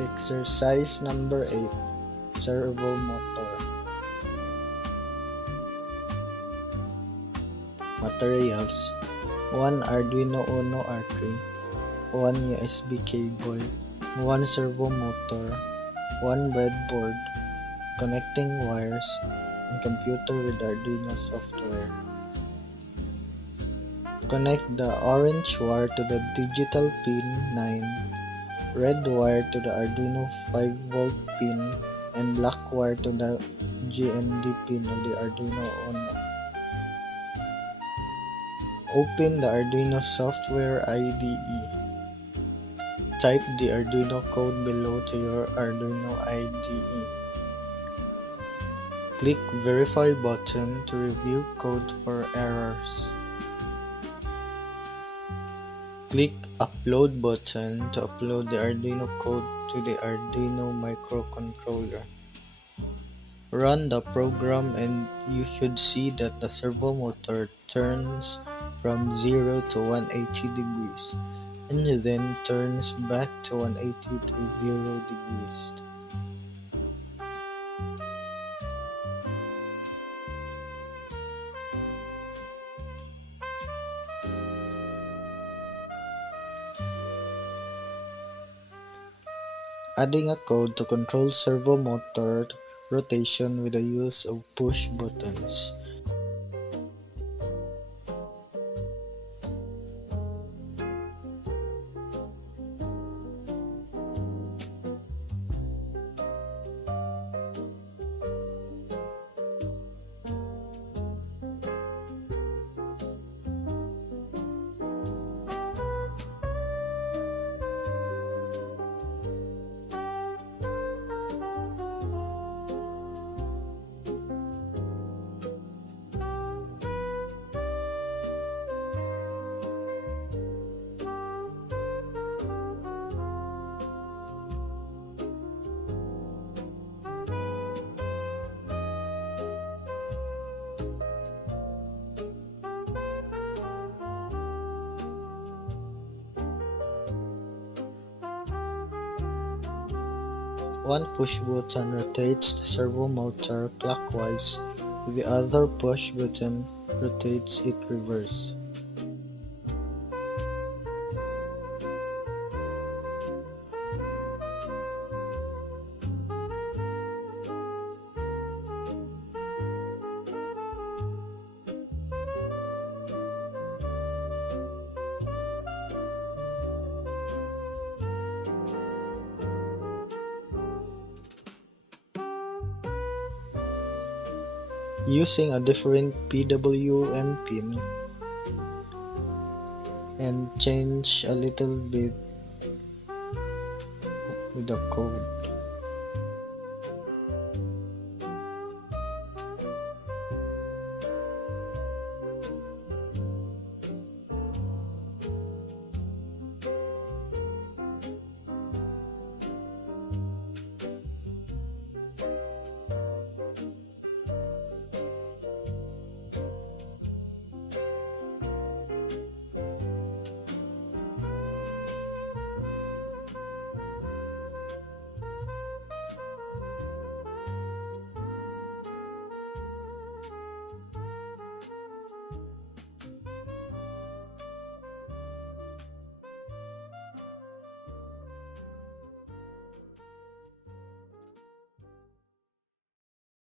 Exercise number 8, Servo Motor. Materials: 1 Arduino Uno R3, 1 USB cable, 1 servo motor, 1 breadboard, connecting wires, and computer with Arduino software. Connect the orange wire to the digital pin 9, red wire to the Arduino 5V pin, and black wire to the GND pin of the Arduino Uno. Open the Arduino software IDE. Type the Arduino code below to your Arduino IDE. Click Verify button to review code for errors. Click Upload button to upload the Arduino code to the Arduino microcontroller. Run the program and you should see that the servo motor turns from 0 to 180 degrees and then turns back to 180 to 0 degrees. Adding a code to control servo motor rotation with the use of push buttons. One push button rotates the servo motor clockwise, the other push button rotates it reverse. Using a different PWM pin and change a little bit with the code.